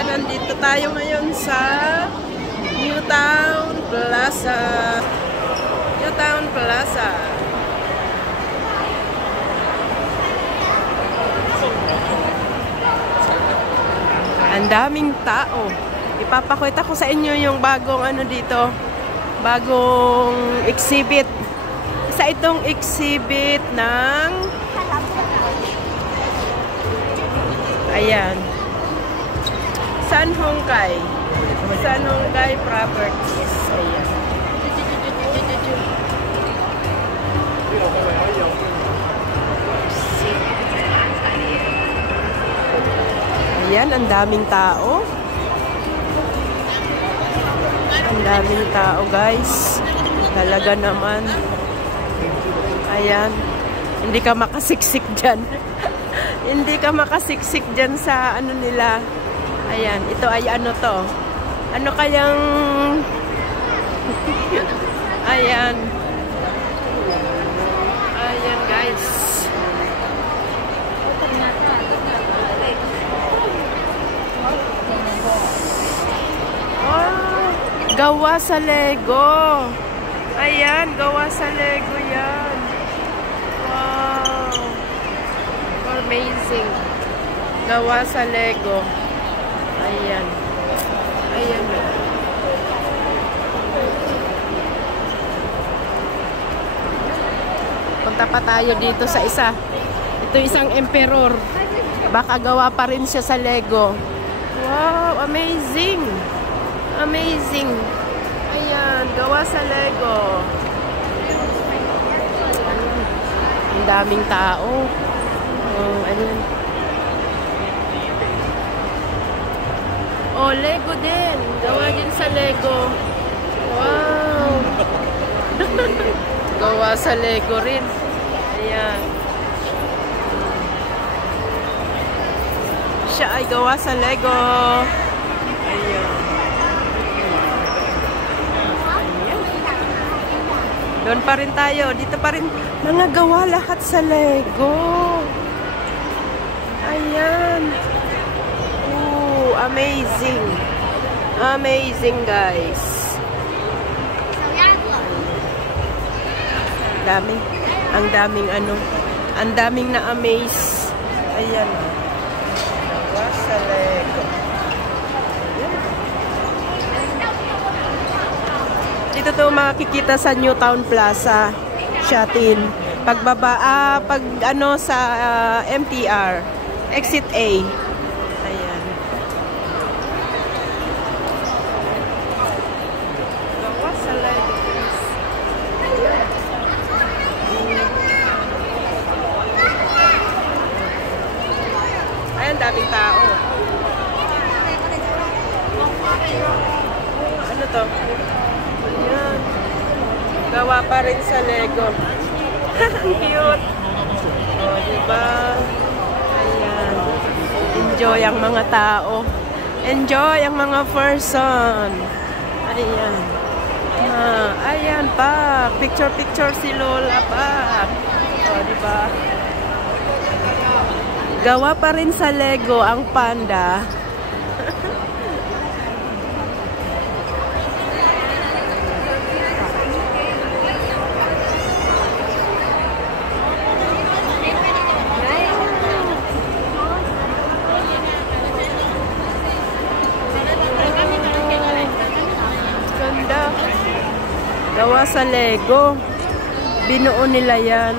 Ayan, nandito tayo ngayon sa New Town Plaza. New Town Plaza. Ang daming tao. Ipapakita ko sa inyo yung bagong ano dito. Bagong exhibit. Isa itong exhibit ng ayan. San Hong-kai. San Hong-kai Properties. Ayan. Ayan, ang daming tao. Ang daming tao, guys. Talaga naman. Ayan. Hindi ka makasiksik dyan. Hindi ka makasiksik dyan sa ano nila. Ayan. Ito ay ano to. Ano kayang... Ayan. Ayan, guys. Oh, gawa sa Lego. Ayan, gawa sa Lego yan. Wow. Amazing. Gawa sa Lego. Ayan. Ayan. Punta pa tayo dito sa isa. Ito isang emperor. Baka gawa pa rin siya sa Lego. Wow, amazing. Amazing. Ayan, gawa sa Lego. Ang daming tao. Oh, ayan. Oh, Lego din. Gawa din sa Lego. Wow. Gawa sa Lego rin. Ayan. Siya ay gawa sa Lego. Ayan. Doon pa rin tayo. Dito pa rin. Mga gawa lahat sa Lego. Ayan. Ooh, amazing. Amazing, guys. Dami. Ang daming ano. Ang daming na-amaze. Ayan. Gawa sa Lego. Dito to makikita sa New Town Plaza. Shatin. Pagbaba, pag ano sa MTR. Exit A. Ayan. Gawa sa Lego. Ayan, daming tao. Ano to? Ayan. Gawa pa rin sa Lego. Cute. O, diba? Ayan. Enjoy ang mga tao. Enjoy ang mga person. Ayan. Ayan pa. Picture si Lola pa. O, diba? Gawa pa rin sa Lego ang panda. Ganda. Gawa sa Lego. Binuo nila yan.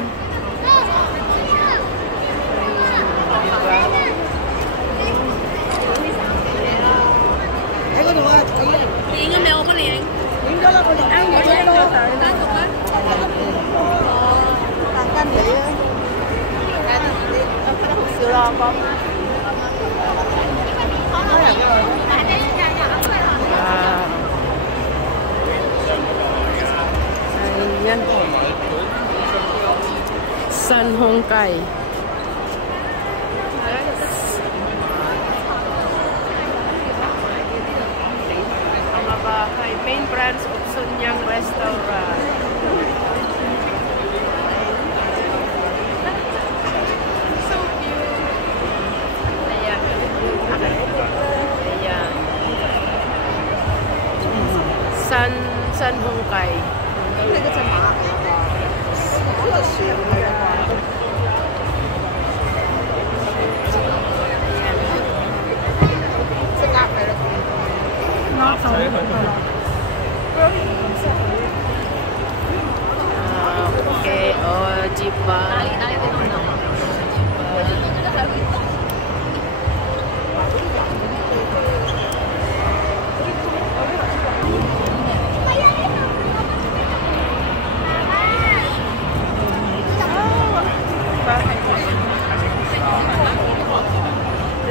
Ayan. San Hong-kai. Mga bahay. Main branch of Sunyang Restaurant. So cute. Ayan. Ayan. San Hongkai. Okay, oh, jeep ba?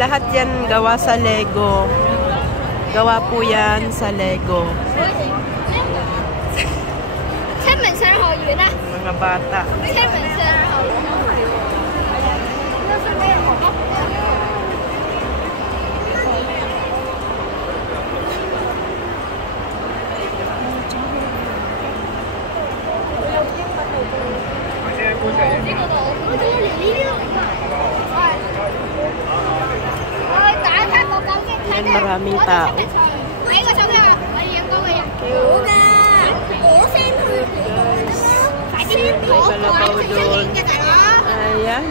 Lahat yan gawa sa Lego. Gawa po yan sa Lego. Mga bata. Yan, maraming tao. May kalabaw doon. Ayan.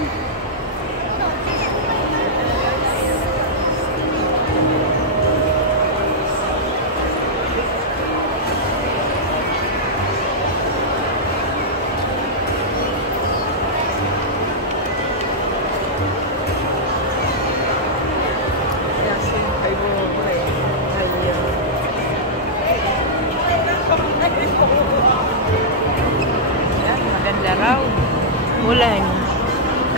Maganda raw. Ulan.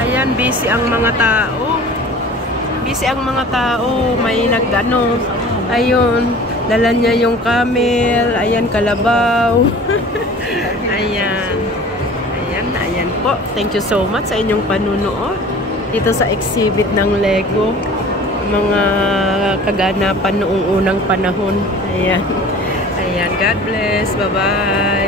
Ayan, busy ang mga tao. Busy ang mga tao. May nagano. Ayun. Dala niya yung camel. Ayan, kalabaw. Ayan. Ayan, ayan po. Thank you so much sa inyong panunood. Dito sa exhibit ng Lego. Mga kaganapan noong unang panahon. Ayan. Ayan. God bless. Bye-bye.